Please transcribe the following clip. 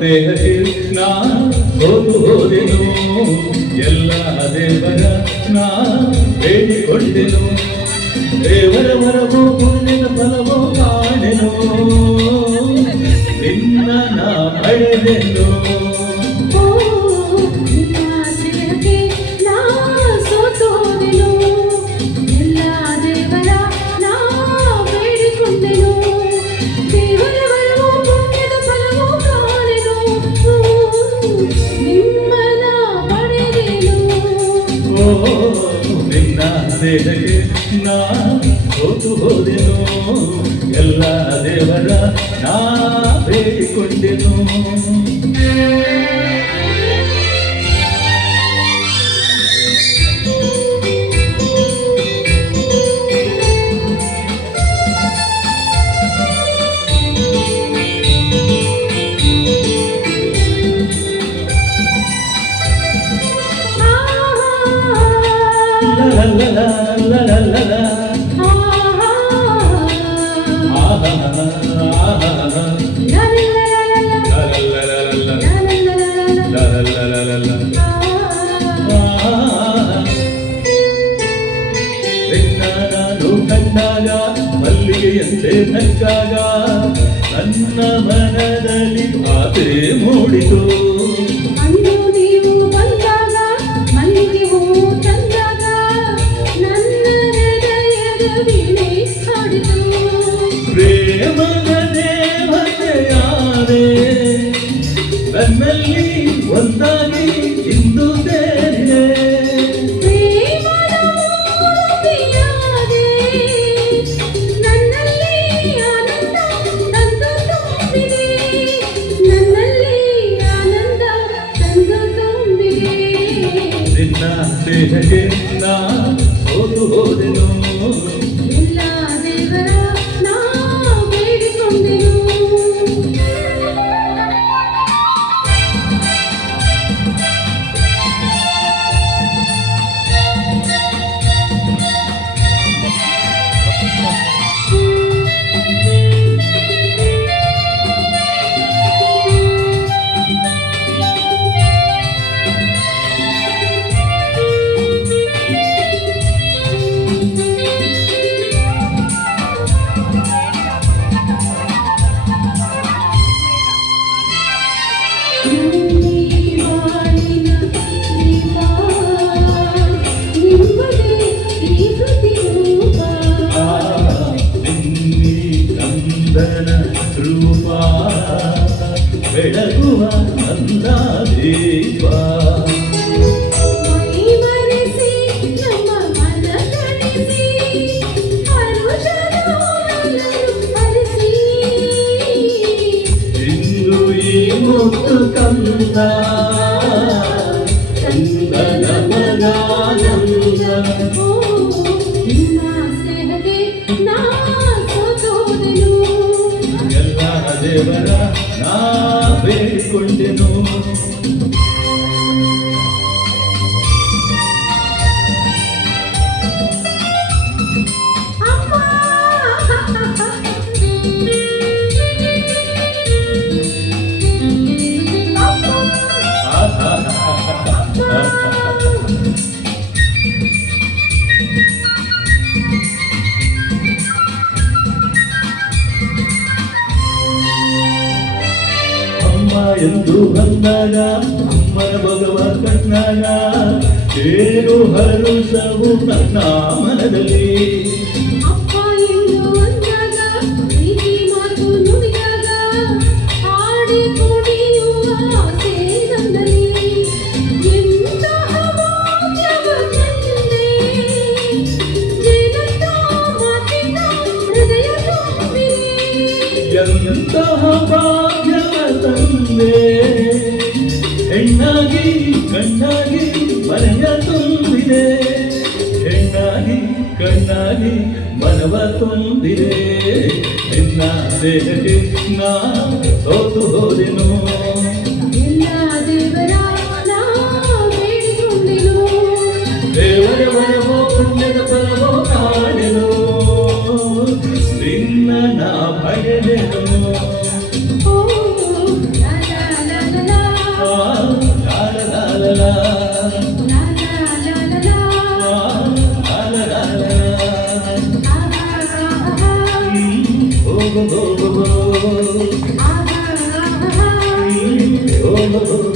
ದೇಹಕ್ಕೆ ನಾ ಹೋದೆನು, ಎಲ್ಲ ದೇವರ ನಾ ಬೇಡಿಕೊಂಡೆನು, ದೇವರ ವರವೋ ಪುಣ್ಯದ ಫಲವೋ ಕಾಣೆನು, ನಿನ್ನ ನಾ ಪಡೆದೆನು. ನಿನ್ನ ದೇಹಕ್ಕೆ ನಾ ಹೋದೆನು, ಎಲ್ಲ ದೇವರ ನಾ ಬೇಡಿಕೊಂಡೆನು. ಕಂಡಾಗ ಮಲ್ಲಿಗೆಯಂತೆ ನಕ್ಕಾಗ ನನ್ನ ಮನದಲ್ಲಿ ಆಸೆ ಮೂಡಿತು. ನೀವು ಬಂದಾಗ ಮಲ್ಲಿಗೆ ಹೂ ತಂದಾಗ ನನ್ನ ಹೃದಯದ ವೀಣೆ ಹಾಡಿತು. ಪ್ರೇಮದ ದೇವತೆಯಾದೆ ನನ್ನಲ್ಲಿ ಒಂದಾಗಿ ಇಂದು ಸೇರಿದೆ. ನಿನ್ನ ದೇಹಕ್ಕೆ ನಾ ಹೋದೆನು, ಎಲ್ಲ ದೇವರ ನಾ ಬೇಡಿಕೊಂಡೆನು. ರೂಪ ಬೆಳಗುವ ಅಂದಾದೀಪ ಇಂದು ಈ ಮುತ್ತು ಕಂದ ಕಂದನ ಮಗಾನಂದ. ಎಲ್ಲ ದೇವರ ನಾ ಬೇಡಿಕೊಂಡೆನು. ಎಂದು ಬಂದಾಗ ಅಮ್ಮನ ಭಗವ ಕಣ್ಣಾಗ ಏನು ಹರುಷವು ನನ್ನ ಮನದಲ್ಲಿ. ಅಪ್ಪ ಎಂದು ಬಂದಾಗ ಪ್ರೀತಿ ಮಾತು ನುಡಿದಾಗ ಹಾಡಿ ಕುಣಿಯುವ ಆಸೆ ನನ್ನಲ್ಲಿ. ಎಂತಹ ಭಾಗ್ಯವ ತಂದೆ ಜೀವಂತ ಮಾತಿನ ಹೃದಯ ತುಂಬಿದೆ. ಎಂತಹ ಭಾಗ್ಯವ ತಂದೆ ಹೆಣ್ಣಾಗಿ ಕಣ್ಣಾಗಿ ಮನೆಯ ತುಂಬಿದೆ. ನೀನಾಗಿ ಮನವ ತುಂಬಿದೆ ನಿನ್ನ ದೇಹಕ್ಕೆ ನಾ ಸೋತು ಹೋದೆನು ಎಲ್ಲ ದೇವರ ನಾ ಬೇಡಿಕೊಂಡೆನು ದೇವರ ವರವೋ ಪುಣ್ಯದ ಫಲವೋ ಕಾಣೆನು ನಿನ್ನ ನಾ ಪಡೆದೆನು ಓ ಲಾ ಲಾ ಲಾ ಲಾ ಲಾ ಆ, ಲಾ ಲಾ ಲಾ ಲಾ. ಲಾ ಲಾ ಲಾ ಲಾ ಲಾ ಲಾ ಲಾ ಲಾ ಲಾ. Oh, oh, oh, oh, oh. ಆಹಾ ಆಹಾ Oh, oh, oh.